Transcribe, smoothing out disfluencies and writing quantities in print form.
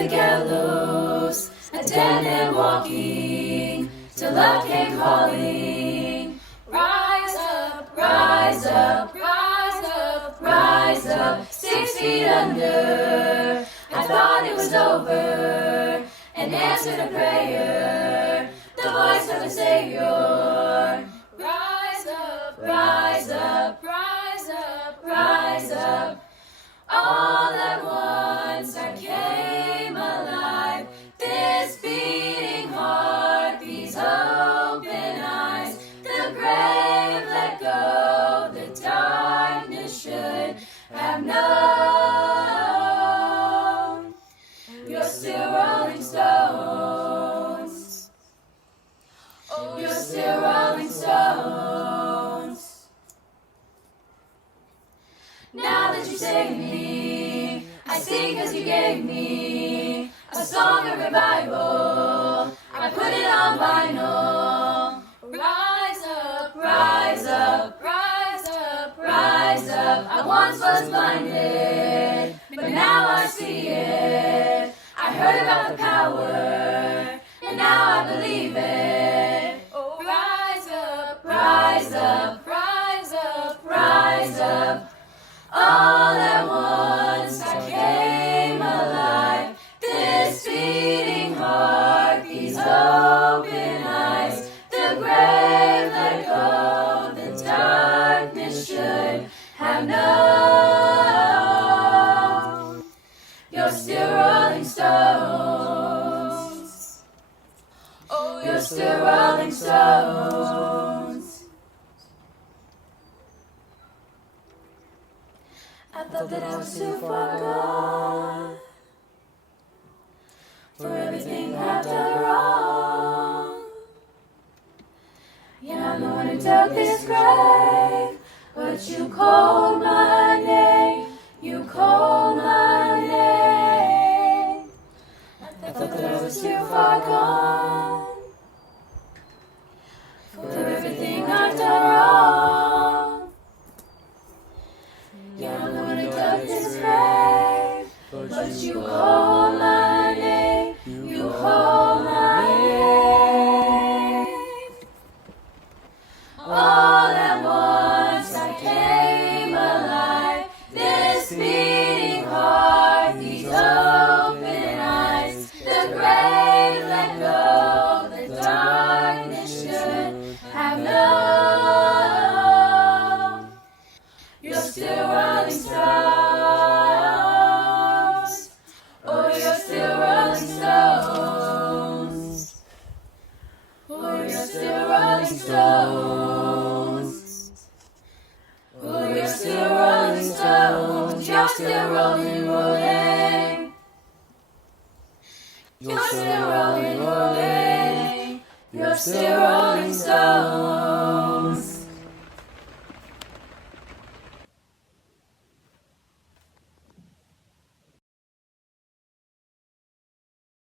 the gallows, a dead man walking, till love came calling. Rise up, rise up, rise up, rise up, 6 feet under. I thought it was over, and answered a prayer, the voice of the Savior. Rise up, rise up, rise up, rise up. All at once I came alive. This beating heart, these open eyes, the grave let go, the darkness should have known. You're still rolling stones. Oh, you're still rolling stones. Now that you saved me, I sing 'cause you gave me a song of revival. I put it on vinyl. Rise up, rise up, rise up, rise up. I once was blinded, but now I see it. I heard about the power, and now I believe it. Oh, rise up, rise up, rise up, rise up. All at once I came alive. This beating heart, these open eyes, the grave let go, the darkness should have known. You're still rolling stones. Oh, you're still rolling stones. I thought that I was too far gone for everything I've done wrong. Yeah, I'm the one who dug this grave, but you called my name, you called my name. I thought that I was too far gone for everything I've done wrong. Yeah, I'm the one who dug this grave, but you call my name, you call my name. All at once I came alive. This beating heart, these open eyes, the grave let go, the darkness should have known. You're still rolling stones. Oh, you're still rolling stones. Oh, you're still rolling stones. Oh, you're still rolling stones. You're still rolling, rolling. You're still rolling, rolling. You're still rolling stones.